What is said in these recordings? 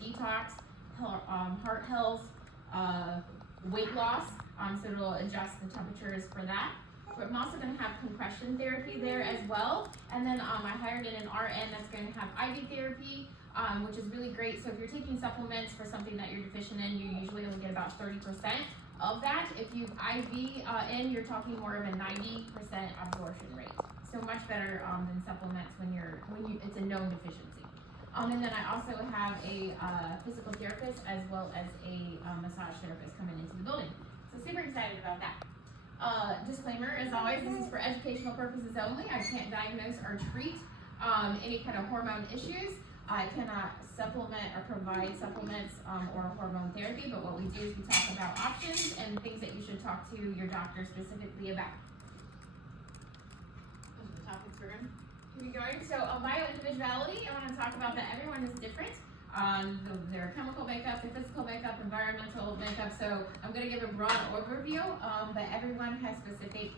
detox, heart health, weight loss, so it'll adjust the temperatures for that. But I'm also going to have compression therapy there as well. And then I hired in an RN that's going to have IV therapy, which is really great. So if you're taking supplements for something that you're deficient in, you usually only get about 30% of that. If you IV in, you're talking more of a 90% absorption rate. So much better than supplements when it's a known deficiency. And then I also have a physical therapist as well as a massage therapist coming into the building. So super excited about that. Disclaimer, as always, this is for educational purposes only. I can't diagnose or treat any kind of hormone issues. I cannot supplement or provide supplements or hormone therapy, but what we do is we talk about options and things that you should talk to your doctor specifically about. Those are the topics we're going to be going. So bioindividuality, I want to talk about that everyone is different. Their chemical makeup, their physical makeup, environmental makeup. So I'm going to give a broad overview, but everyone has specific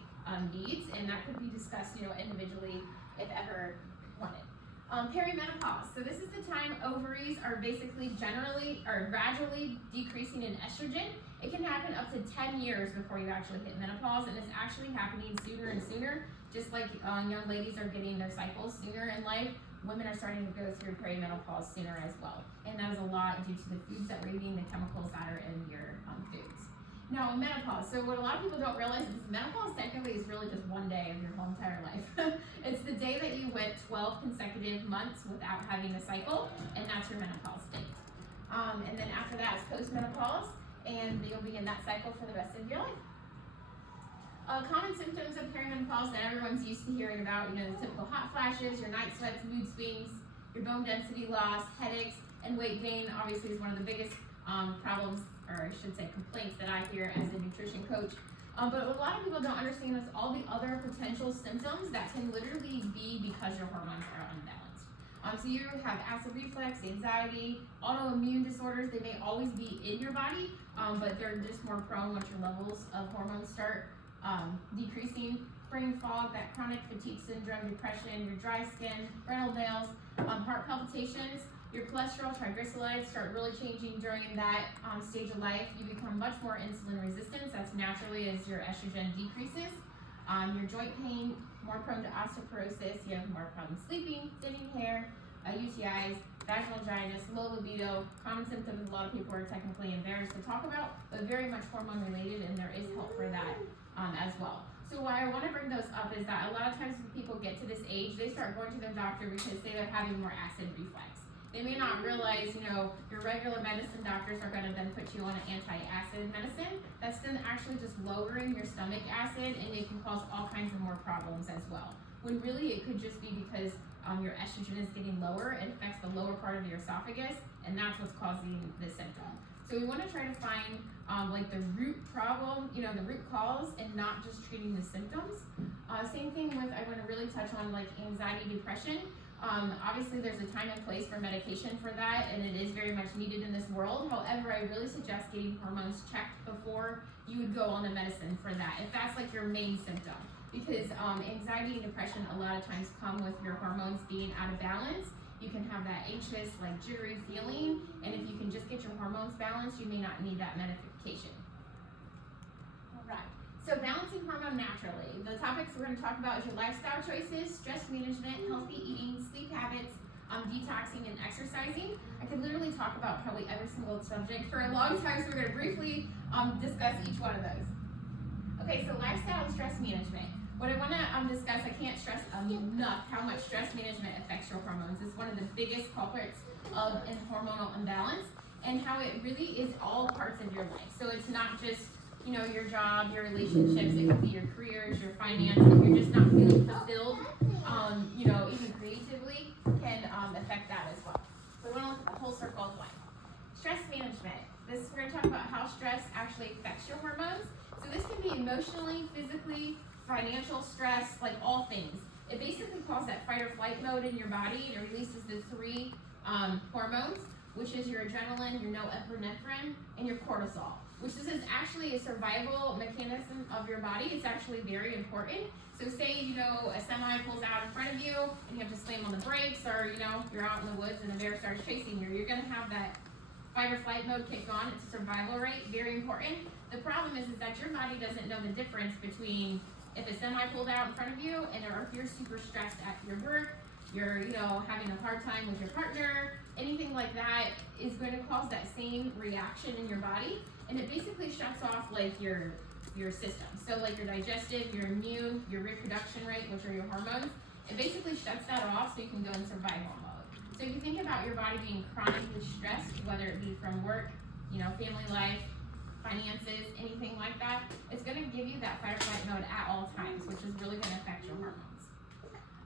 needs, and that could be discussed, individually if ever wanted. Perimenopause. So this is the time ovaries are basically gradually decreasing in estrogen. It can happen up to 10 years before you actually hit menopause, and it's actually happening sooner and sooner. Just like young ladies are getting their cycles sooner in life, women are starting to go through perimenopause sooner as well. And that is a lot due to the foods that we're eating, the chemicals that are in your foods. Now, menopause. So what a lot of people don't realize is menopause technically is really just one day of your whole entire life. It's the day that you went 12 consecutive months without having a cycle, and that's your menopause state. And then after that is postmenopause, and you'll be in that cycle for the rest of your life. Common symptoms of perimenopause that everyone's used to hearing about, the typical hot flashes, your night sweats, mood swings, your bone density loss, headaches, and weight gain obviously is one of the biggest problems, or I should say complaints, that I hear as a nutrition coach. But what a lot of people don't understand is all the other potential symptoms that can literally be because your hormones are unbalanced. So you have acid reflux, anxiety, autoimmune disorders. They may always be in your body, but they're just more prone once your levels of hormones start decreasing. Brain fog, that chronic fatigue syndrome, depression, your dry skin, brittle nails, heart palpitations, your cholesterol, triglycerides start really changing during that stage of life. You become much more insulin resistant. That's naturally as your estrogen decreases. Your joint pain, more prone to osteoporosis. You have more problems sleeping, thinning hair, UTIs, vaginal dryness, low libido. Common symptoms a lot of people are technically embarrassed to talk about, but very much hormone related, and there is help for that as well. So why I want to bring those up is that a lot of times when people get to this age, they start going to their doctor because they're having more acid reflux. They may not realize, your regular medicine doctors are going to then put you on an anti-acid medicine. That's then actually just lowering your stomach acid, and it can cause all kinds of more problems as well. When really it could just be because your estrogen is getting lower. It affects the lower part of your esophagus, and that's what's causing the symptom. So we want to try to find the root problem, the root cause, and not just treating the symptoms. Same thing with, I want to really touch on anxiety, depression. Obviously there's a time and place for medication for that, and it is very much needed in this world. However, I really suggest getting hormones checked before you would go on the medicine for that, if that's your main symptom. Because anxiety and depression a lot of times come with your hormones being out of balance. You can have that anxious, jittery feeling, and if you can just get your hormones balanced, you may not need that medication. All right, so balancing hormone naturally. The topics we're going to talk about is your lifestyle choices, stress management, healthy eating, sleep habits, detoxing, and exercising. I could literally talk about probably every single subject for a long time, so we're going to briefly discuss each one of those. Okay, so lifestyle and stress management. What I want to discuss, I can't stress enough how much stress management affects your hormones. It's one of the biggest culprits of hormonal imbalance, and how it really is all parts of your life. So it's not just, your job, your relationships, it could be your careers, your finance. If you're just not feeling fulfilled, even creatively, can affect that as well. So we want to look at the whole circle of life. Stress management. We're going to talk about how stress actually affects your hormones. So this can be emotionally, physically, financial stress, all things. It basically calls that fight or flight mode in your body, and it releases the three hormones, which is your adrenaline, your norepinephrine, and your cortisol, which this is actually a survival mechanism of your body. It's actually very important. So say, a semi pulls out in front of you and you have to slam on the brakes, or, you're out in the woods and a bear starts chasing you. You're going to have that fight or flight mode kicked on. It's a survival rate, very important. The problem is that your body doesn't know the difference between if a semi pulled out in front of you and or if you're super stressed at your work, you're having a hard time with your partner, anything like that is going to cause that same reaction in your body, and it basically shuts off like your system. So like your digestive, your immune, your reproduction rate, which are your hormones, it basically shuts that off so you can go in survival mode. So if you think about your body being chronically stressed, whether it be from work, family life, finances, anything like that, it's going to give you that fight or flight mode at all times, which is really going to affect your hormones.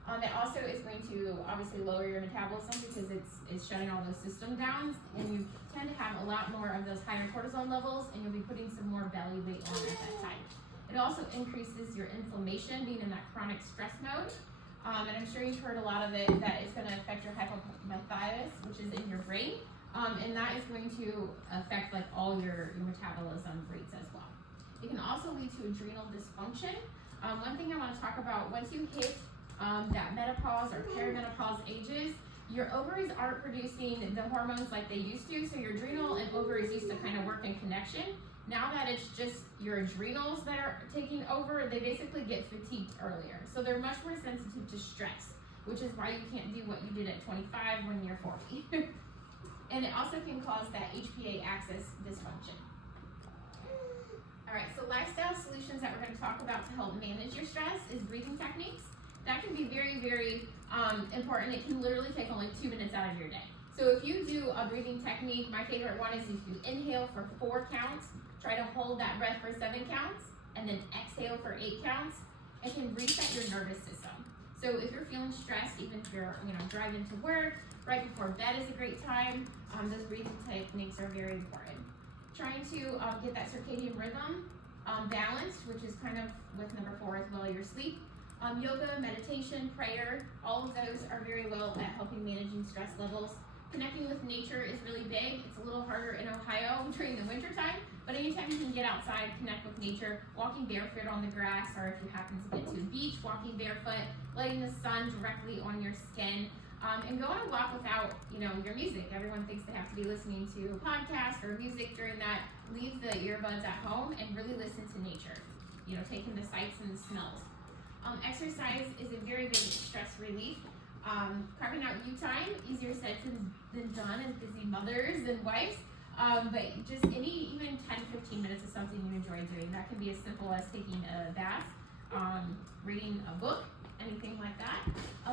It also is going to obviously lower your metabolism because it's shutting all those systems down, and you tend to have a lot more of those higher cortisol levels, and you'll be putting some more belly weight on at that time. It also increases your inflammation, being in that chronic stress mode. And I'm sure you've heard a lot of it, that it's going to affect your hypothyroidism, which is in your brain, and that is going to affect like all your metabolism rates as well. It can also lead to adrenal dysfunction. One thing I want to talk about, once you hit that menopause or perimenopause ages, your ovaries aren't producing the hormones like they used to, so your adrenal and ovaries used to kind of work in connection. Now that it's just your adrenals that are taking over, they basically get fatigued earlier. So they're much more sensitive to stress, which is why you can't do what you did at 25 when you're 40. And it also can cause that HPA axis dysfunction. All right, so lifestyle solutions that we're going to talk about to help manage your stress is breathing techniques. That can be very, very important. It can literally take only 2 minutes out of your day. So if you do a breathing technique, my favorite one is if you inhale for 4 counts, try to hold that breath for 7 counts, and then exhale for 8 counts. It can reset your nervous system. So if you're feeling stressed, even if you're driving to work, right before bed is a great time. Those breathing techniques are very important. Trying to get that circadian rhythm balanced, which is kind of with number 4 as well, your sleep. Yoga, meditation, prayer, all of those are very well at helping managing stress levels. Connecting with nature is really big. It's a little harder in Ohio during the winter time, but anytime you can get outside, connect with nature, walking barefoot on the grass, or if you happen to get to the beach, walking barefoot, letting the sun directly on your skin, and go on a walk without, your music. Everyone thinks they have to be listening to a podcast or music during that. Leave the earbuds at home and really listen to nature. Taking the sights and the smells. Exercise is a very big stress relief. Carving out you time, easier said than done as busy mothers and wives. But just even 10-15 minutes is something you enjoy doing. That can be as simple as taking a bath, reading a book, anything like that.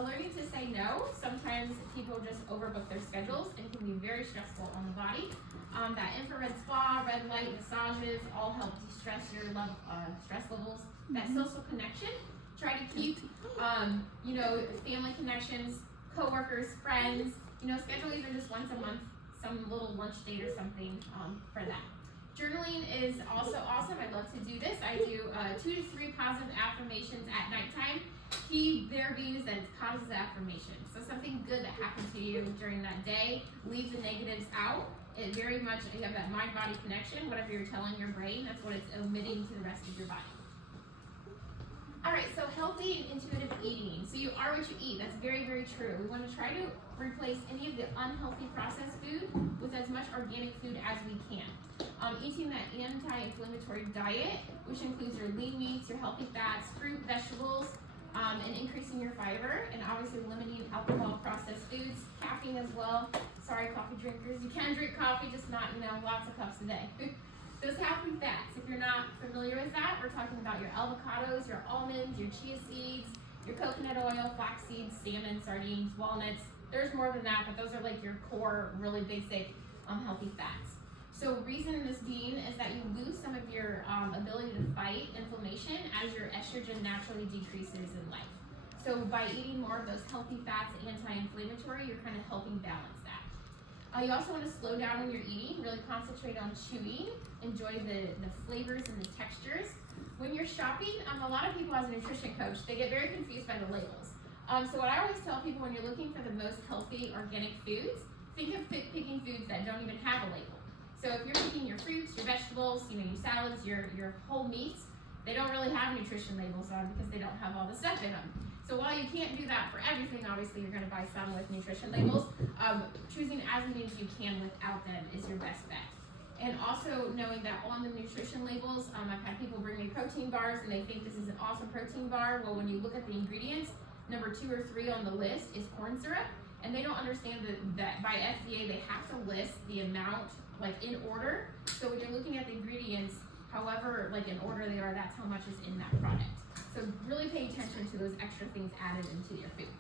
Learning to say no. Sometimes people just overbook their schedules and can be very stressful on the body. That infrared spa, red light massages all help de-stress your stress levels. That social connection. Try to keep, family connections, coworkers, friends. Schedule even just once a month, some little lunch date or something for that. Journaling is also awesome. I love to do this. I do 2 to 3 positive affirmations at nighttime. Key there being is that it's positive affirmations. So something good that happened to you during that day. Leave the negatives out. It very much, you have that mind-body connection. Whatever you're telling your brain, that's what it's emitting to the rest of your body. All right, so healthy and intuitive eating. So you are what you eat. That's very, very true. We want to try to replace any of the unhealthy processed food with as much organic food as we can. Eating that anti-inflammatory diet, which includes your lean meats, your healthy fats, fruit, vegetables, and increasing your fiber, and obviously limiting alcohol, processed foods, caffeine as well. Sorry, coffee drinkers. You can drink coffee, just not, lots of cups a day. Those healthy fats, if you're not familiar with that, we're talking about your avocados, your almonds, your chia seeds, your coconut oil, flax seeds, salmon, sardines, walnuts. There's more than that, but those are like your core, really basic healthy fats. So reason this being is that you lose some of your ability to fight inflammation as your estrogen naturally decreases in life. So by eating more of those healthy fats, anti-inflammatory, you're kind of helping balance that. You also want to slow down when you're eating, really concentrate on chewing, enjoy the flavors and the textures. When you're shopping, a lot of people as a nutrition coach, they get very confused by the labels. So what I always tell people when you're looking for the most healthy organic foods, think of picking foods that don't even have a label. So if you're picking your fruits, your vegetables, your salads, your whole meats, they don't really have nutrition labels on because they don't have all the stuff in them. So while you can't do that for everything, obviously you're going to buy some with nutrition labels. Choosing as many as you can without them is your best bet. And also knowing that on the nutrition labels, I've had people bring me protein bars and they think this is an awesome protein bar. Well, when you look at the ingredients, number 2 or 3 on the list is corn syrup. And they don't understand that by FDA, they have to list the amount like in order. So when you're looking at the ingredients, however like in order they are, that's how much is in that product. So really pay attention to those extra things added into your foods.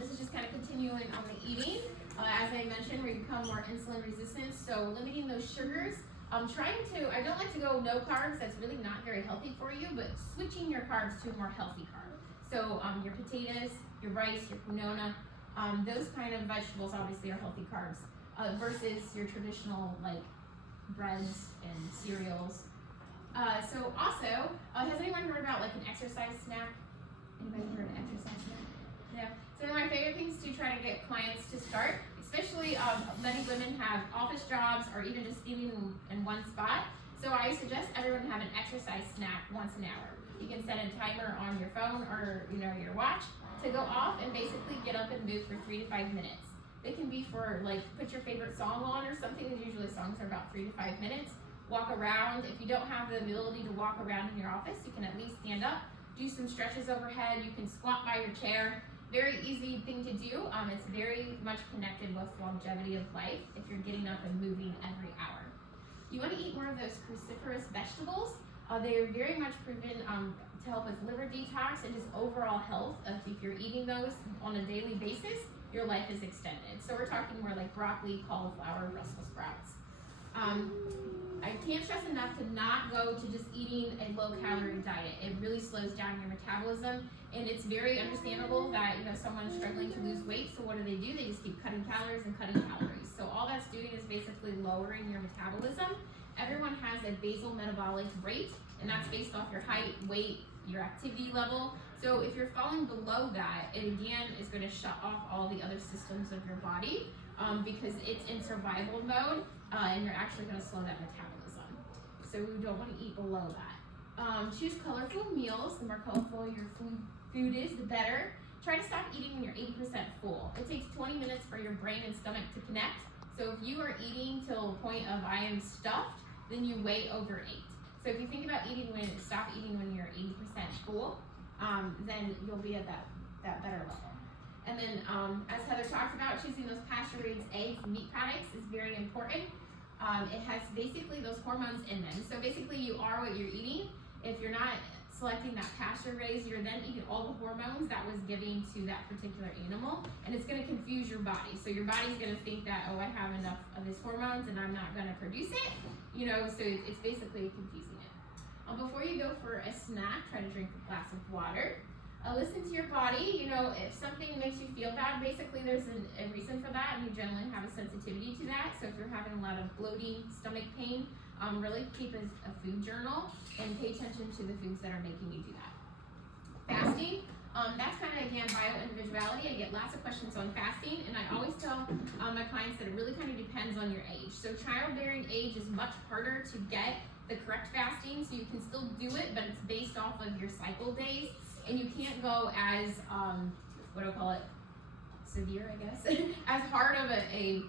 This is just kind of continuing on the eating. As I mentioned, we become more insulin resistant, so limiting those sugars. I don't like to go no carbs, that's really not very healthy for you, but switching your carbs to a more healthy carb. So your potatoes, your rice, your quinoa, those kind of vegetables obviously are healthy carbs versus your traditional like breads and cereals. So also, has anyone heard about like an exercise snack? Anybody heard of an exercise snack? No. So one of my favorite things to try to get clients to start, especially many women have office jobs or even just eating in one spot. So I suggest everyone have an exercise snack once an hour. You can set a timer on your phone or your watch to go off and basically get up and move for 3 to 5 minutes. They can be for like put your favorite song on or something. Usually songs are about 3 to 5 minutes. Walk around. If you don't have the ability to walk around in your office, you can at least stand up, do some stretches overhead. You can squat by your chair. Very easy thing to do. It's very much connected with longevity of life if you're getting up and moving every hour. You want to eat more of those cruciferous vegetables. They are very much proven to help with liver detox and just overall health. If you're eating those on a daily basis, your life is extended. So we're talking more like broccoli, cauliflower, Brussels sprouts. I can't stress enough to not go to just eating a low-calorie diet. It really slows down your metabolism, and it's very understandable that someone's struggling to lose weight. So what do? They just keep cutting calories and cutting calories. So all that's doing is basically lowering your metabolism. Everyone has a basal metabolic rate, and that's based off your height, weight, your activity level. So if you're falling below that, it again is going to shut off all the other systems of your body because it's in survival mode, and you're actually going to slow that metabolism. So we don't want to eat below that. Choose colorful meals. The more colorful your food is, the better. Try to stop eating when you're 80% full. It takes 20 minutes for your brain and stomach to connect. So if you are eating till a point of I am stuffed, then you weigh over 8. So if you think about stop eating when you're 80% full, then you'll be at that better level. And then as Heather talked about, choosing those pasture-raised eggs and meat products is very important. It has basically those hormones in them. So basically you are what you're eating. If you're not selecting that pasture-raised, you're then eating all the hormones that was given to that particular animal, and it's going to confuse your body. So your body's going to think that, I have enough of these hormones and I'm not going to produce it. So it's basically confusing it. Before you go for a snack, try to drink a glass of water. Listen to your body. If something makes you feel bad, basically there's a reason for that, and you generally have a sensitivity to that. So if you're having a lot of bloating, stomach pain, really keep a food journal and pay attention to the foods that are making you do that. Fasting, that's kind of, again, bio-individuality. I get lots of questions on fasting, and I always tell my clients that it really kind of depends on your age. So childbearing age is much harder to get the correct fasting, so you can still do it, but it's based off of your cycle days. And you can't go as, severe, I guess, as hard of a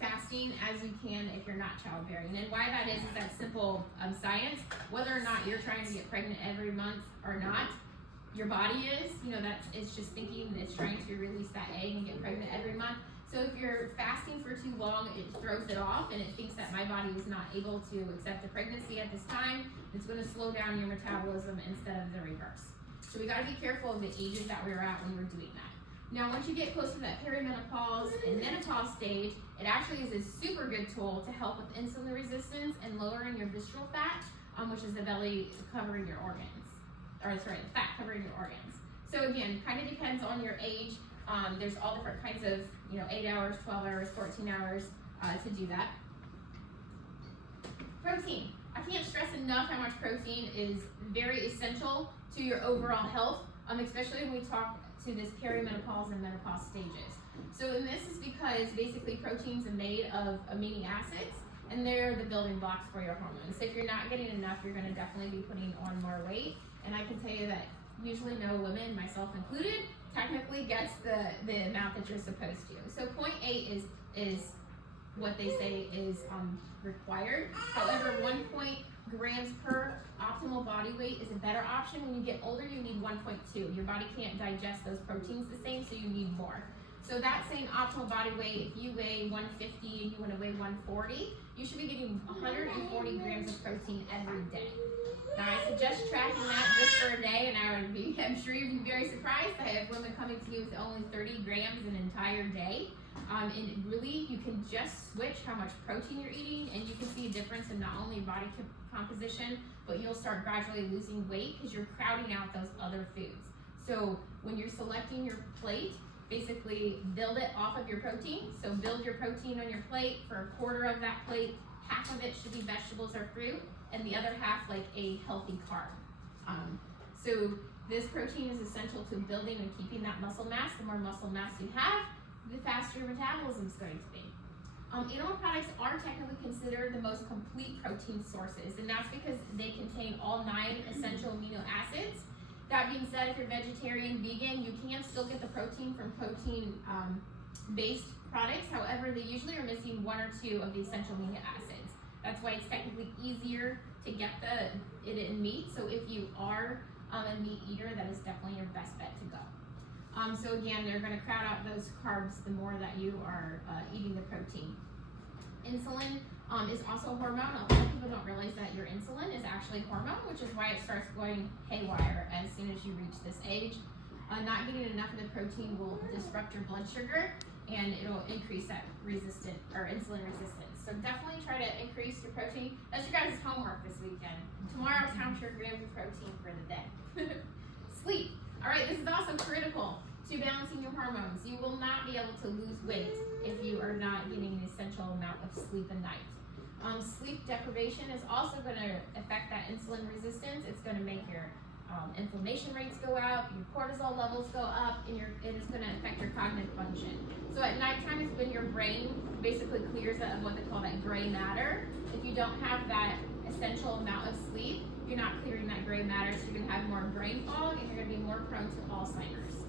fasting as you can if you're not childbearing. And why that is that simple science. Whether or not you're trying to get pregnant every month or not, your body is, it's just thinking it's trying to release that egg and get pregnant every month. So if you're fasting for too long, it throws it off, and it thinks that my body is not able to accept a pregnancy at this time. It's going to slow down your metabolism instead of the reverse. So we got to be careful of the ages that we're at when we're doing that. Now, once you get close to that perimenopause and menopause stage, it actually is a super good tool to help with insulin resistance and lowering your visceral fat, which is the belly covering your organs, the fat covering your organs. So again, kind of depends on your age. There's all different kinds of, 8 hours, 12 hours, 14 hours to do that. Protein. I can't stress enough how much protein is very essential to your overall health, especially when we talk to this perimenopause and menopause stages. So, and this is because basically proteins are made of amino acids, and they're the building blocks for your hormones. So if you're not getting enough, you're going to definitely be putting on more weight. And I can tell you that usually no women, myself included, technically gets the amount that you're supposed to. So 0.8 is what they say is required. However, 1 grams per optimal body weight is a better option. When you get older, you need 1.2. Your body can't digest those proteins the same, so you need more. So that same optimal body weight, if you weigh 150 and you want to weigh 140, you should be getting 140 grams of protein every day. Now, I suggest tracking that just for a day, and I'm sure you'd be very surprised. I have women coming to me with only 30 grams an entire day. And really, you can just switch how much protein you're eating, and you can see a difference in not only body composition, but you'll start gradually losing weight because you're crowding out those other foods. So when you're selecting your plate, basically build it off of your protein. So build your protein on your plate. For a quarter of that plate, half of it should be vegetables or fruit, and the other half like a healthy carb. So this protein is essential to building and keeping that muscle mass. The more muscle mass you have, the faster your metabolism is going to be. Animal products are technically considered the most complete protein sources, and that's because they contain all 9 essential amino acids. That being said, if you're vegetarian, vegan, you can still get the protein from protein-based products. However, they usually are missing 1 or 2 of the essential amino acids. That's why it's technically easier to get it in meat. So if you are a meat eater, that is definitely your best bet to go. So again, they're going to crowd out those carbs the more that you are eating the protein. Insulin is also hormonal. A lot of people don't realize that your insulin is actually hormone, which is why it starts going haywire as soon as you reach this age. Not getting enough of the protein will disrupt your blood sugar, and it'll increase that insulin resistance. So definitely try to increase your protein. That's your guys' homework this weekend. Tomorrow, count your grams of protein for the day. Sleep. All right, this is also critical to balancing your hormones. You will not be able to lose weight if you are not getting an essential amount of sleep a night. Sleep deprivation is also going to affect that insulin resistance. It's going to make your inflammation rates go up, your cortisol levels go up, and it is going to affect your cognitive function. So at nighttime is when your brain basically clears of what they call that gray matter. If you don't have that essential amount of sleep, you're not clearing that gray matter, so you're going to have more brain fog, and you're going to be more prone to Alzheimer's.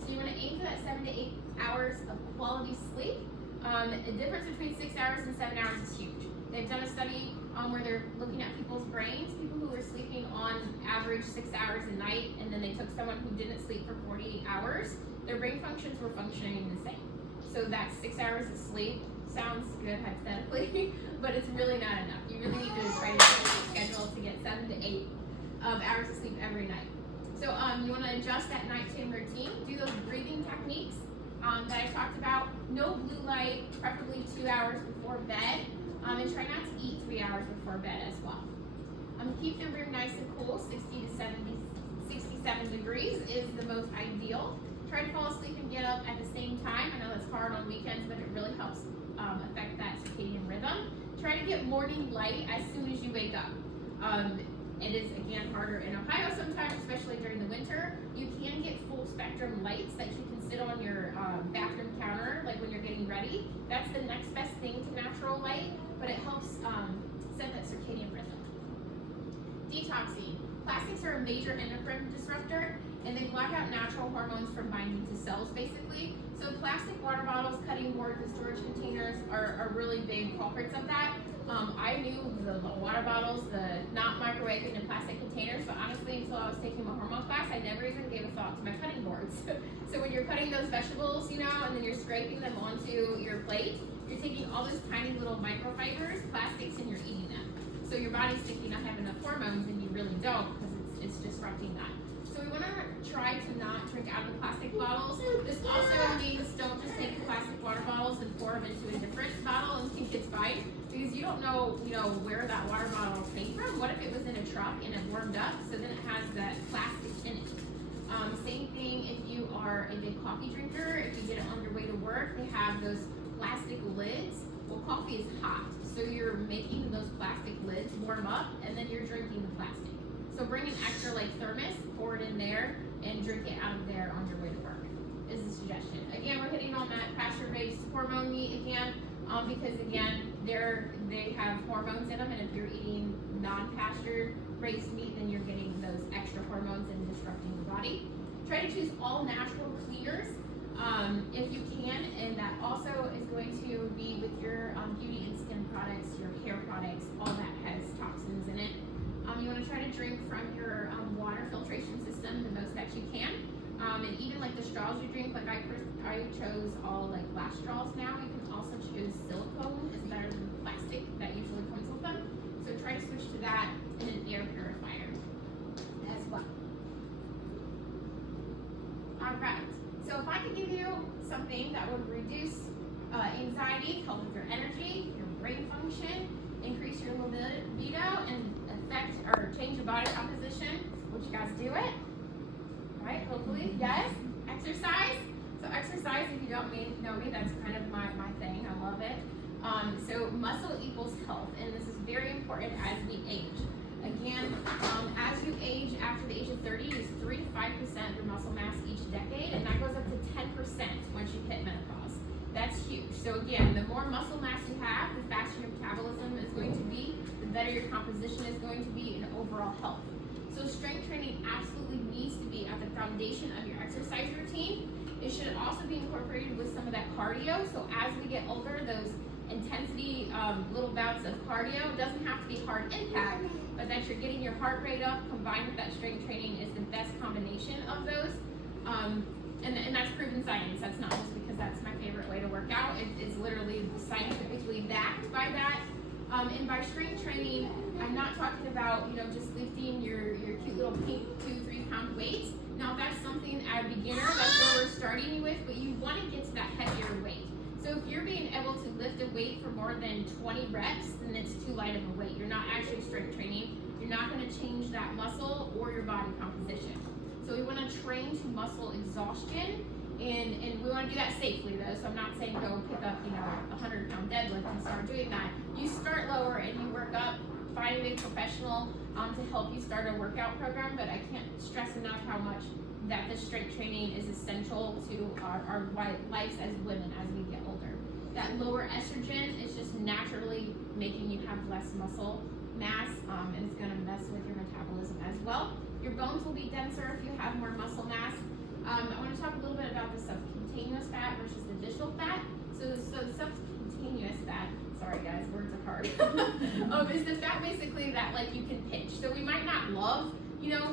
So you want to aim for that 7 to 8 hours of quality sleep. The difference between 6 hours and 7 hours is huge. They've done a study where they're looking at people's brains, people who were sleeping on average 6 hours a night, and then they took someone who didn't sleep for 48 hours. Their brain functions were functioning the same. So that 6 hours of sleep sounds good hypothetically, but it's really not enough. You really need to try to schedule to get 7 to 8 hours of sleep every night. So you want to adjust that nighttime routine, do those breathing techniques that I talked about. No blue light, preferably 2 hours before bed, and try not to eat 3 hours before bed as well. Keep the room nice and cool, 67 degrees is the most ideal. Try to fall asleep and get up at the same time. I know that's hard on weekends, but it really helps affect that circadian rhythm. Try to get morning light as soon as you wake up. It is, again, harder in Ohio sometimes, especially during the winter. You can get full spectrum lights that you can sit on your bathroom counter, like when you're getting ready. That's the next best thing to natural light, but it helps set that circadian rhythm. Detoxing. Plastics are a major endocrine disruptor, and they block out natural hormones from binding to cells, basically. So plastic water bottles, cutting boards, and storage containers are really big culprits of that. I knew the water bottles, the not microwaving in plastic containers, but honestly, until I was taking my hormone class, I never even gave a thought to my cutting boards. So when you're cutting those vegetables, and then you're scraping them onto your plate, you're taking all those tiny little microfibers, plastics, and you're eating them. So your body's thinking I have enough hormones, and you really don't, because it's disrupting that. So we want to try to not drink out of the plastic bottles. This also means don't just take plastic water bottles and pour them into a different bottle and think it's fine, because you don't know, where that water bottle came from. What if it was in a truck and it warmed up, so then it has that plastic in it. Same thing if you are a big coffee drinker. If you get it on your way to work, they have those plastic lids. Well, coffee is hot, so you're making those plastic lids warm up, and then you're drinking the plastic. So bring an extra thermos, pour it in there, and drink it out of there on your way to work, is a suggestion. Again, we're hitting on that pasture-based hormone meat again, because again, they have hormones in them, and if you're eating non-pasture raised meat, then you're getting those extra hormones and disrupting the body. Try to choose all natural cleaners if you can, and that also is going to be with your beauty and skin products, your hair products, all that has toxins in it. You want to try to drink from your water filtration system the most that you can. And even like the straws you drink, like I chose all like glass straws now. You can also choose silicone, it's better than plastic that usually comes with them. So try to switch to that and an air purifier as well. Alright, so if I could give you something that would reduce anxiety, help with your energy, your brain function, increase your libido, and affect or change your body composition, would you guys do it? Right, hopefully, yes. Exercise. So exercise, if you don't know me, that's kind of my thing. I love it. So muscle equals health, and this is very important as we age. Again, as you age after the age of 30, you lose 3 to 5% of your muscle mass each decade, and that goes up to 10% once you hit menopause. That's huge. So again, the more muscle mass you have, the faster your metabolism is going to be, the better your composition is going to be, and overall health. So strength training absolutely needs to be at the foundation of your exercise routine. It should also be incorporated with some of that cardio. So as we get older, those intensity little bouts of cardio, it doesn't have to be hard impact, but that you're getting your heart rate up combined with that strength training is the best combination of those. And that's proven science. That's not just because that's my favorite way to work out. It's literally scientifically backed by that. And by strength training, I'm not talking about, just lifting your cute little pink 2-3 pound weights. Now, if that's something at a beginner, that's where we're starting you with, but you want to get to that heavier weight. So if you're being able to lift a weight for more than 20 reps, then it's too light of a weight. You're not actually strength training. You're not going to change that muscle or your body composition. So we want to train to muscle exhaustion, and we want to do that safely though. So I'm not saying go pick up, a 100-pound deadlift and start doing that. You start lower and you work up. Find a professional to help you start a workout program, but I can't stress enough how much that the strength training is essential to our lives as women as we get older. That lower estrogen is just naturally making you have less muscle mass, and it's going to mess with your metabolism as well. Your bones will be denser if you have more muscle mass. I want to talk a little bit about the subcutaneous fat versus the visceral fat. So the subcutaneous fat, sorry guys, words are hard, is the fat basically that like you can pinch. So we might not love,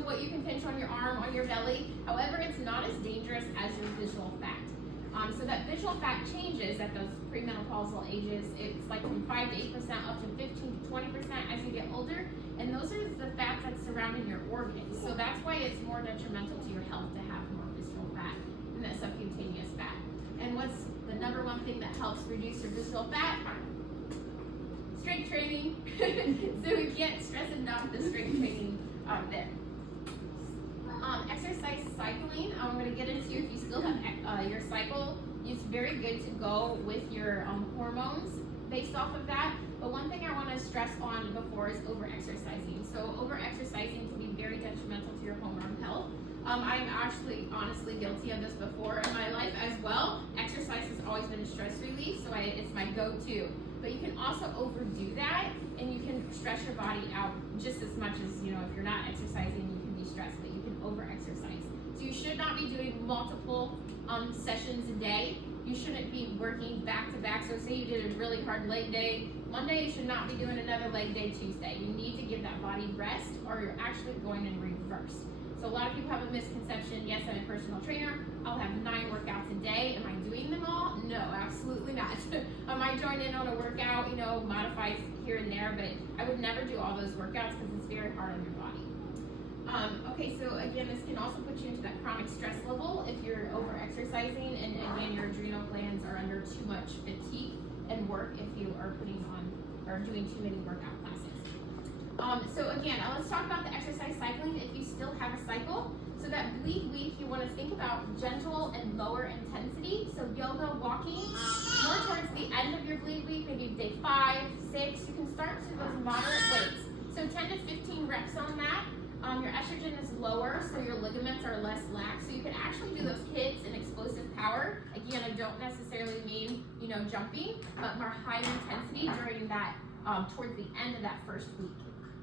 what you can pinch on your arm, on your belly. However, it's not as dangerous as your visceral fat. So that visceral fat changes at those premenopausal ages. It's like from 5 to 8% up to 15 to 20% as you get older. And those are the fats that's surrounding your organs. So that's why it's more detrimental to your health to have more visceral fat than that subcutaneous fat. And what's the number one thing that helps reduce your visceral fat? Strength training. So we can't stress enough the strength training there. Exercise cycling, I'm going to get into if you still have your cycle. It's very good to go with your hormones based off of that. But one thing I want to stress on before is over-exercising. So over-exercising can be very detrimental to your hormone health. I'm actually honestly guilty of this before in my life as well. Exercise has always been a stress relief, so it's my go-to. But you can also overdo that, and you can stress your body out just as much as, if you're not exercising, you can be stressed, but you can over-exercise. So you should not be doing multiple sessions a day. You shouldn't be working back-to-back. So say you did a really hard leg day Monday, you should not be doing another leg day Tuesday. You need to give that body rest, or you're actually going in reverse. So a lot of people have a misconception. Yes, I'm a personal trainer. I'll have 9 workouts a day. Am I doing them all? No, absolutely not. I might join in on a workout, modify here and there, but I would never do all those workouts because it's very hard on your body. Okay, so again, this can also put you into that chronic stress level if you're over-exercising, and again, your adrenal glands are under too much fatigue and work if you are putting on or doing too many workout classes. So again, let's talk about the exercise cycling if you still have a cycle. So that bleed week, you want to think about gentle and lower intensity. So yoga, walking, more towards the end of your bleed week, maybe day 5, 6, you can start to those moderate weights. So 10 to 15 reps on that. Your estrogen is lower, so your ligaments are less lax. So you can actually do those hits in explosive power. Again, I don't necessarily mean, jumping, but more high intensity during that, towards the end of that first week.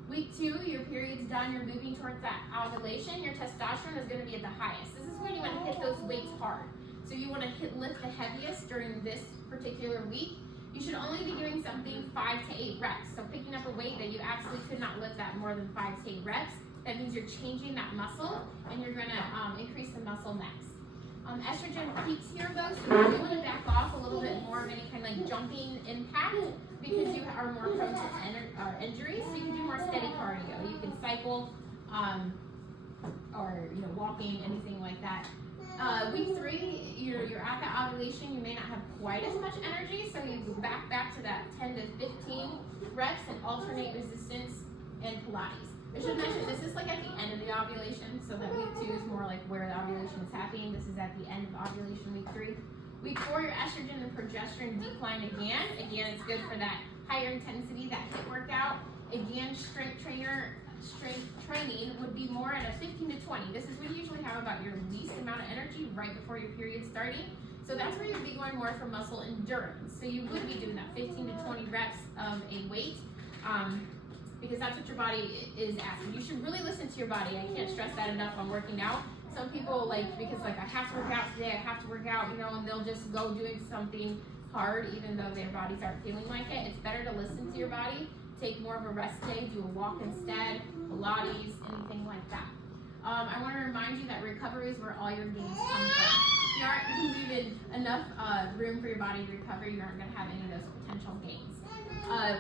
Week 2, your period's done, you're moving towards that ovulation, your testosterone is going to be at the highest. This is when you want to hit those weights hard. So you want to lift the heaviest during this particular week. You should only be doing something 5 to 8 reps. So picking up a weight that you absolutely could not lift that more than 5 to 8 reps, that means you're changing that muscle and you're going to increase the muscle mass. Estrogen peaks here though, so you do want to back off a little bit more of any kind of like jumping impact because you are more prone to injuries. So you can do more steady cardio. You can cycle or walking, anything like that. Week 3, you're at the ovulation. You may not have quite as much energy, so you go back to that 10 to 15 reps and alternate resistance and Pilates. I should mention this is like at the end of the ovulation, so that week 2 is more like where the ovulation is happening. This is at the end of ovulation, week 3. Week 4, your estrogen and progesterone decline again. Again, it's good for that higher intensity, that HIIT workout. Again, strength training would be more at a 15 to 20. This is when you usually have about your least amount of energy right before your period starting. So that's where you'd be going more for muscle endurance. So you would be doing that 15 to 20 reps of a weight. Because that's what your body is asking. You should really listen to your body. I can't stress that enough on working out. Some people because I have to work out today, I have to work out, and they'll just go doing something hard even though their bodies aren't feeling like it. It's better to listen to your body, take more of a rest day, do a walk instead, Pilates, anything like that. I want to remind you that recovery is where all your gains come from. If you aren't leaving enough room for your body to recover, you aren't going to have any of those potential gains.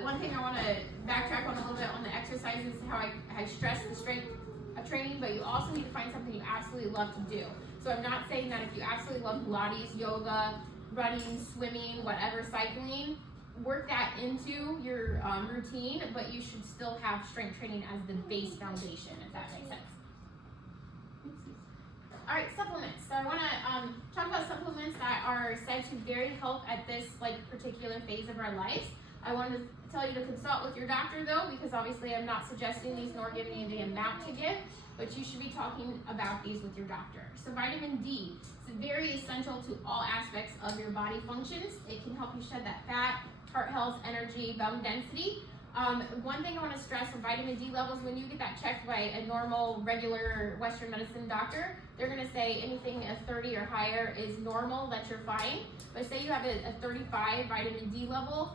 One thing I want to backtrack on a little bit on the exercises, how I stress the strength of training, but you also need to find something you absolutely love to do. So I'm not saying that if you absolutely love Pilates, yoga, running, swimming, whatever, cycling, work that into your routine, but you should still have strength training as the base foundation, if that makes sense. All right, supplements. So I want to talk about supplements that are said to very help at this particular phase of our lives. I wanted to tell you to consult with your doctor though, because obviously I'm not suggesting these nor giving you the amount to give, but you should be talking about these with your doctor. So vitamin D is very essential to all aspects of your body functions. It can help you shed that fat, heart health, energy, bone density. One thing I want to stress on vitamin D levels, when you get that checked by a normal, regular Western medicine doctor, they're going to say anything of 30 or higher is normal, that you're fine. But say you have a 35 vitamin D level,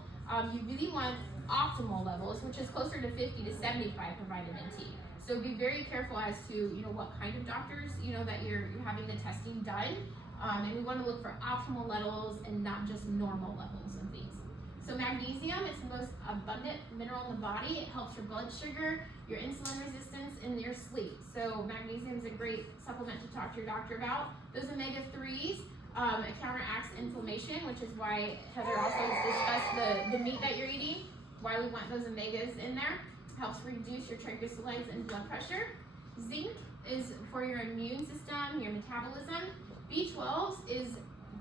you really want optimal levels, which is closer to 50 to 75 for vitamin D. So be very careful as to what kind of doctors that you're having the testing done, and we want to look for optimal levels and not just normal levels of these. So magnesium, it's the most abundant mineral in the body. It helps your blood sugar, your insulin resistance, and your sleep. So magnesium is a great supplement to talk to your doctor about. Those omega-3s. It counteracts inflammation, which is why Heather also discussed the meat that you're eating, why we want those omegas in there. Helps reduce your triglycerides and blood pressure. Zinc is for your immune system, your metabolism. B12 is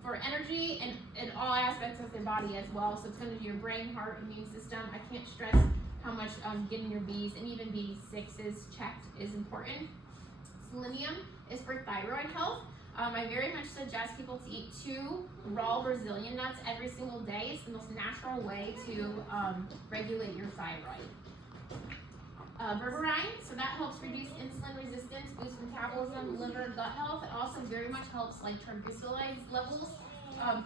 for energy and in all aspects of the body as well. So it's going to do your brain, heart, immune system. I can't stress how much getting your Bs and even B6s checked is important. Selenium is for thyroid health. I very much suggest people to eat 2 raw Brazilian nuts every single day. It's the most natural way to regulate your thyroid. Berberine, so that helps reduce insulin resistance, boost metabolism, liver, gut health. It also very much helps triglycerides levels,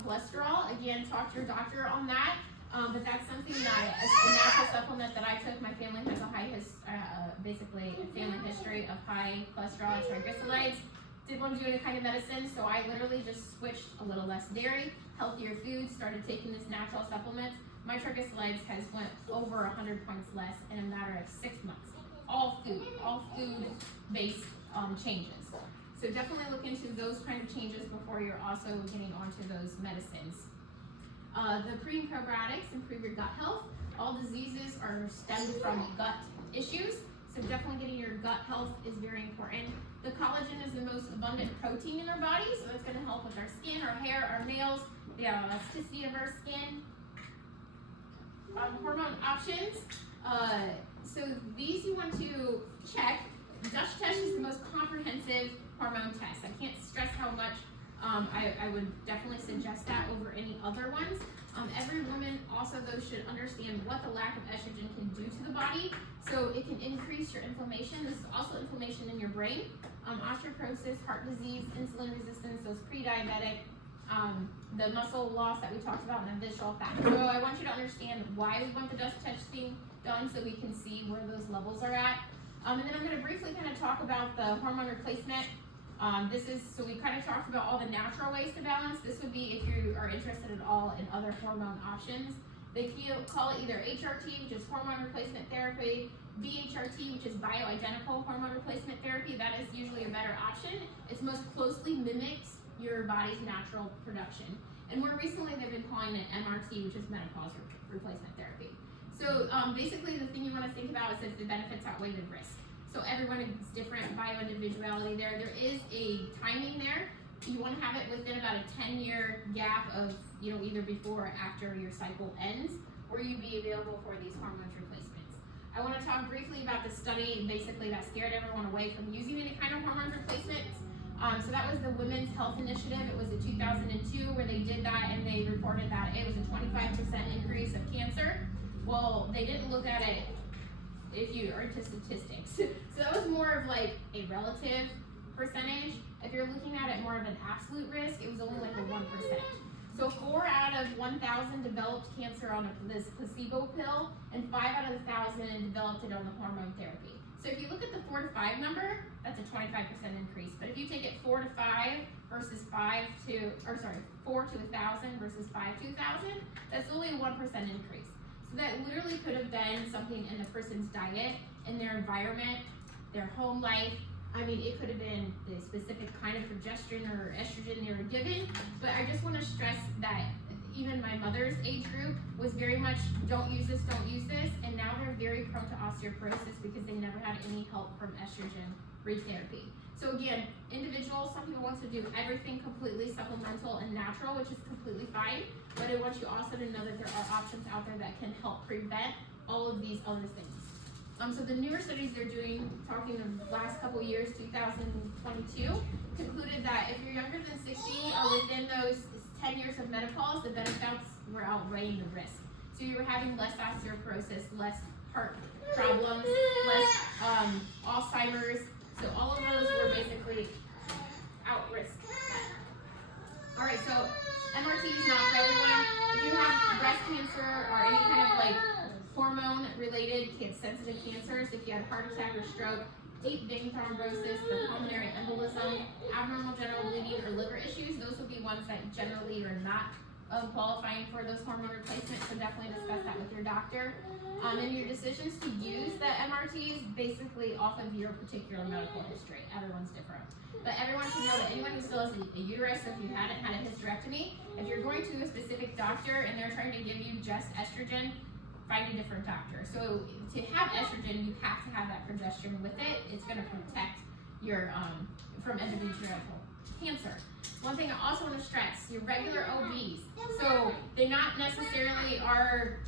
cholesterol. Again, talk to your doctor on that. But that's something that a natural supplement that I took. My family has basically a family history of high cholesterol and triglycerides. Didn't want to do any kind of medicine, so I literally just switched a little less dairy, healthier foods, started taking this natural supplement. My triglycerides has went over 100 points less in a matter of 6 months. All food-based changes. So definitely look into those kind of changes before you're also getting onto those medicines. The pre and probiotics improve your gut health. All diseases are stemmed from gut issues, so definitely getting your gut health is very important. The collagen is the most abundant protein in our body, so that's going to help with our skin, our hair, our nails, the elasticity of our skin. Hormone options. So these you want to check. Dutch test is the most comprehensive hormone test. I can't stress how much I would definitely suggest that over any other ones. Every woman also, though, should understand what the lack of estrogen can do to the body. So it can increase your inflammation. This is also inflammation in your brain, osteoporosis, heart disease, insulin resistance, those pre-diabetic, the muscle loss that we talked about, and the visceral fat. So I want you to understand why we want the dust testing done so we can see where those levels are at. And then I'm going to briefly kind of talk about the hormone replacement. So we kind of talked about all the natural ways to balance. This would be if you are interested at all in other hormone options. They call it either HRT, which is hormone replacement therapy, BHRT, which is bioidentical hormone replacement therapy. That is usually a better option. It's most closely mimics your body's natural production. And more recently, they've been calling it MRT, which is menopause replacement therapy. So basically, the thing you want to think about is that the benefits outweigh the risk. So everyone is different, bio-individuality there. There is a timing there. You want to have it within about a 10-year gap of, either before or after your cycle ends, or you be available for these hormone replacements. I want to talk briefly about the study, basically, that scared everyone away from using any kind of hormone replacements. So that was the Women's Health Initiative. It was in 2002 where they did that, and they reported that it was a 25% increase of cancer. Well, they didn't look at it if you are into statistics. So that was more of like a relative percentage. If you're looking at it more of an absolute risk, it was only like a 1%. So 4 out of 1,000 developed cancer on this placebo pill, and 5 out of 1,000 developed it on the hormone therapy. So if you look at the 4 to 5 number, that's a 25% increase. But if you take it 4 to 5 versus 4 to 1,000 versus 5 to 1,000, that's only a 1% increase. So that literally could have been something in the person's diet, in their environment, their home life. I mean, it could have been the specific kind of progesterone or estrogen they were given. But I just want to stress that even my mother's age group was very much, don't use this, don't use this. And now they're very prone to osteoporosis because they never had any help from estrogen retherapy. So again, individuals, some people want to do everything completely supplemental and natural, which is completely fine. But I want you also to know that there are options out there that can help prevent all of these other things. So the newer studies they're doing, talking the last couple years, 2022, concluded that if you're younger than 60 or within those 10 years of menopause, the benefits were outweighing the risk. So you were having less osteoporosis, less heart problems, less Alzheimer's. So all of those were basically out risk. All right, so MRT is not for everyone. If you have breast cancer or any kind of like hormone-related sensitive cancers, if you had heart attack or stroke, deep vein thrombosis, the pulmonary embolism, abnormal general bleeding, or liver issues, those would be ones that generally are not qualifying for those hormone replacements, so definitely discuss that with your doctor. And your decisions to use the MRTs basically off of your particular medical history. Everyone's different. But everyone should know that anyone who still has a uterus, if you hadn't had a hysterectomy, if you're going to a specific doctor and they're trying to give you just estrogen, find a different doctor. So to have estrogen, you have to have that progesterone with it. It's going to protect your from endometrial cancer. One thing I also want to stress, your regular OBs. So they not necessarily are,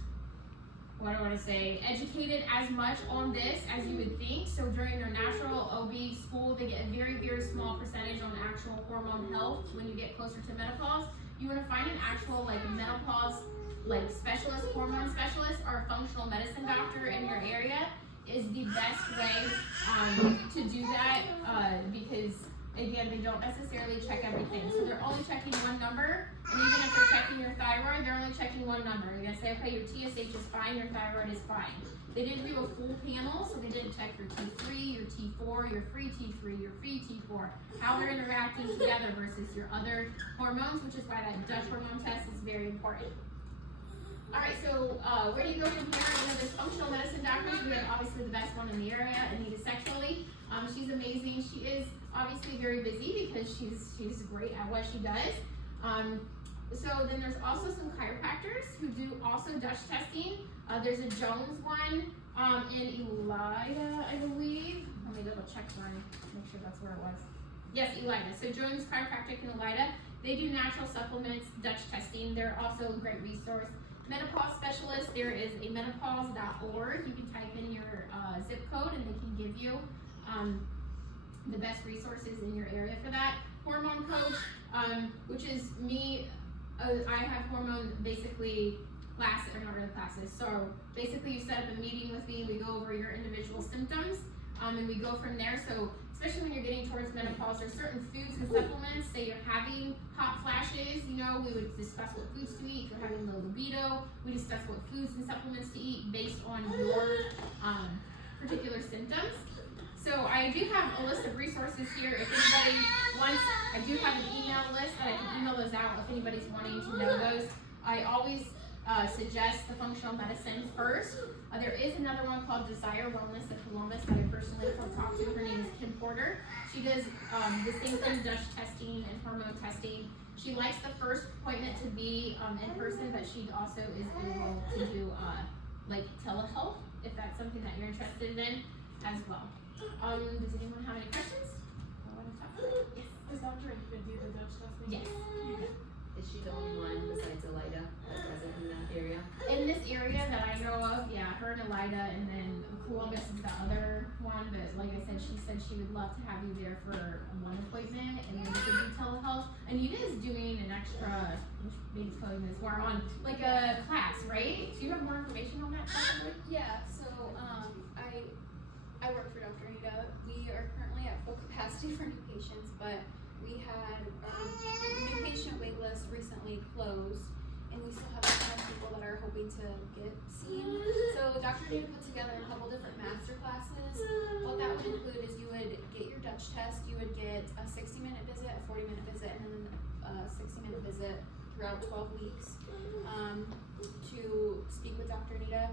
educated as much on this as you would think. So during their natural OB school, they get a very, very small percentage on actual hormone health when you get closer to menopause. You want to find an actual menopause specialist, hormone specialist, or a functional medicine doctor in your area is the best way to do that because again, they don't necessarily check everything. So they're only checking one number, and even if they're checking your thyroid, they're only checking one number. They're gonna say, okay, your TSH is fine, your thyroid is fine. They didn't do a full panel, so they didn't check your T3, your T4, your free T3, your free T4, how they're interacting together versus your other hormones, which is why that Dutch hormone test is very important. All right, so where do you go from here? There's functional medicine doctors. We have obviously the best one in the area, Anita Sexually. She's amazing. She is obviously very busy because she's great at what she does. So then there's also some chiropractors who do also Dutch testing. There's a Jones one in Elida, I believe. Let me double check mine, make sure that's where it was. Yes, Elida. So Jones Chiropractic in Elida. They do natural supplements, Dutch testing. They're also a great resource. Menopause specialist, there is a menopause.org. You can type in your zip code and they can give you the best resources in your area for that. Hormone coach, which is me I have hormone basically classes, or not really classes. So basically you set up a meeting with me, we go over your individual symptoms, and we go from there. So especially when you're getting towards menopause, there's certain foods and supplements. Say you're having hot flashes, we would discuss what foods to eat. If you're having low libido, we discuss what foods and supplements to eat based on your particular symptoms. So I do have a list of resources here. If anybody wants, I do have an email list that I can email those out if anybody's wanting to know those. I always suggest the functional medicine first. There is another one called Desire Wellness at Columbus that I personally have talked to. Her name is Kim Porter. She does the same thing, Dutch testing and hormone testing. She likes the first appointment to be in person, but she also is able to do like telehealth if that's something that you're interested in as well. Does anyone have any questions? Yes. Does Dr. Anita do the Dutch testing? Yes. Is she the only one besides Elida that does it in that area? In this area that I know of, yeah, her and Elida, and then Columbus is the other one. But like I said she would love to have you there for one appointment, and then we could do telehealth. Anita is doing an extra, maybe telling this more on like a class, right? Do you have more information on that? Possibly? Yeah, so I work for Dr. Anita. We are currently at full capacity for new patients, but we had our new patient wait list recently closed, and we still have a ton of people that are hoping to get seen. So Dr. Anita put together a couple different master classes. What that would include is you would get your Dutch test, you would get a 60-minute visit, a 40-minute visit, and then a 60-minute visit throughout 12 weeks to speak with Dr. Anita.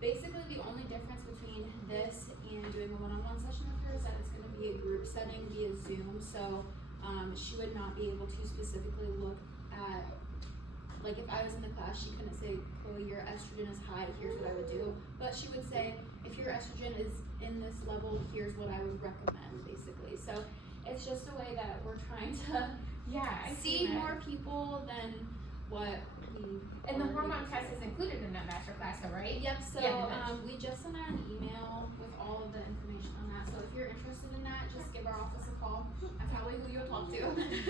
Basically, the only difference between this and doing a one-on-one session with her is that it's going to be a group setting via Zoom. So she would not be able to specifically look at, like if I was in the class, she couldn't say, Chloe, your estrogen is high, here's what I would do. But she would say, if your estrogen is in this level, here's what I would recommend, basically. So it's just a way that we're trying to see more people than what we. And the hormone test is included in that master class, though, right? Yep. So Yeah, we just sent out an email with all of the information on that. So if you're interested in that, just give our office a call. I'm probably who you would talk to,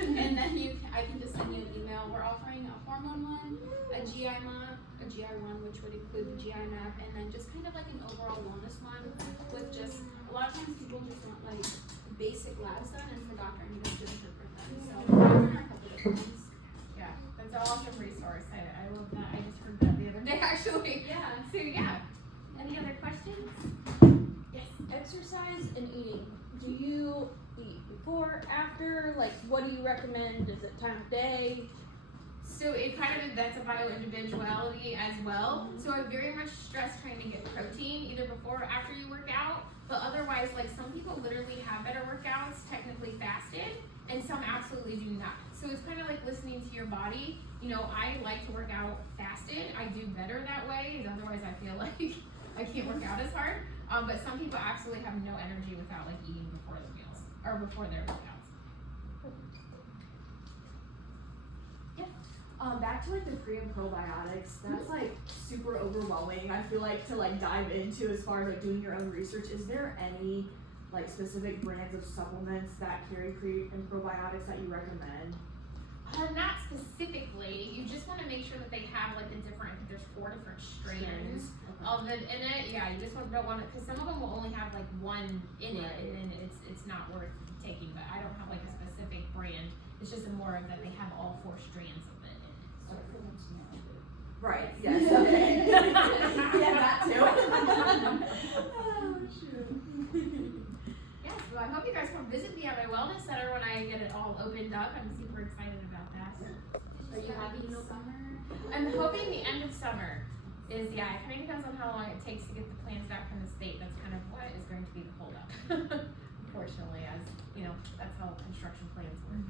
and then I can just send you an email. We're offering a hormone one, a GI one, which would include the GI map, and then just kind of like an overall wellness one with just a lot of times people just want like basic labs done, and for Dr. Anita to interpret them. So we're a couple different ones. Yeah, that's an awesome resource. I love that. I just heard that the other day, actually. Yeah. So yeah. Any other questions? Yes. Exercise and eating. Do you eat before, after? Like, what do you recommend? Is it time of day? So it kind of, that's a bio individuality as well. So I very much stress trying to get protein either before or after you work out. But otherwise, like some people literally have better workouts, technically fasted, and some absolutely do not. So it's kind of like listening to your body. I like to work out fasted. I do better that way. Otherwise, I feel like I can't work out as hard. But some people absolutely have no energy without like eating before the meals or before their workouts. Back to like the pre and probiotics, that's like super overwhelming. I feel like to like dive into as far as like doing your own research. Is there any like specific brands of supplements that carry pre and probiotics that you recommend? Not specifically. You just want to make sure that they have like the different. I think there's 4 different strains of it in it. Yeah, you just don't want it because some of them will only have like one in it, and then it's not worth taking. But I don't have like a specific brand. It's just more of that they have all 4 strands of it in it. So. Right. Yes. Okay. Yeah, that too. Oh shoot. Yes. Well, I hope you guys come visit me at my wellness center when I get it all opened up. I'm super excited about that. Are you happy till summer? I'm hoping the end of summer is, it kind of depends on how long it takes to get the plans back from the state. That's kind of what is going to be the holdup. Unfortunately, as that's how construction plans work.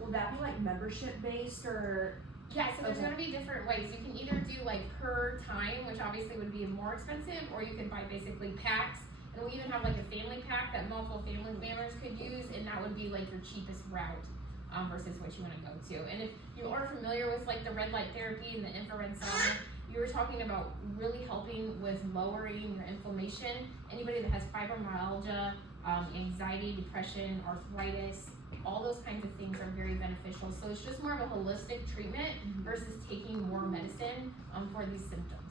Will that be like membership based or? Yeah, so there's going to be different ways. You can either do like per time, which obviously would be more expensive, or you can buy basically packs. And we even have like a family pack that multiple family members could use, and that would be like your cheapest route versus what you want to go to. And if you are familiar with like the red light therapy and the infrared sauna, you were talking about really helping with lowering your inflammation. Anybody that has fibromyalgia anxiety, depression, arthritis, all those kinds of things are very beneficial. So it's just more of a holistic treatment versus taking more medicine for these symptoms.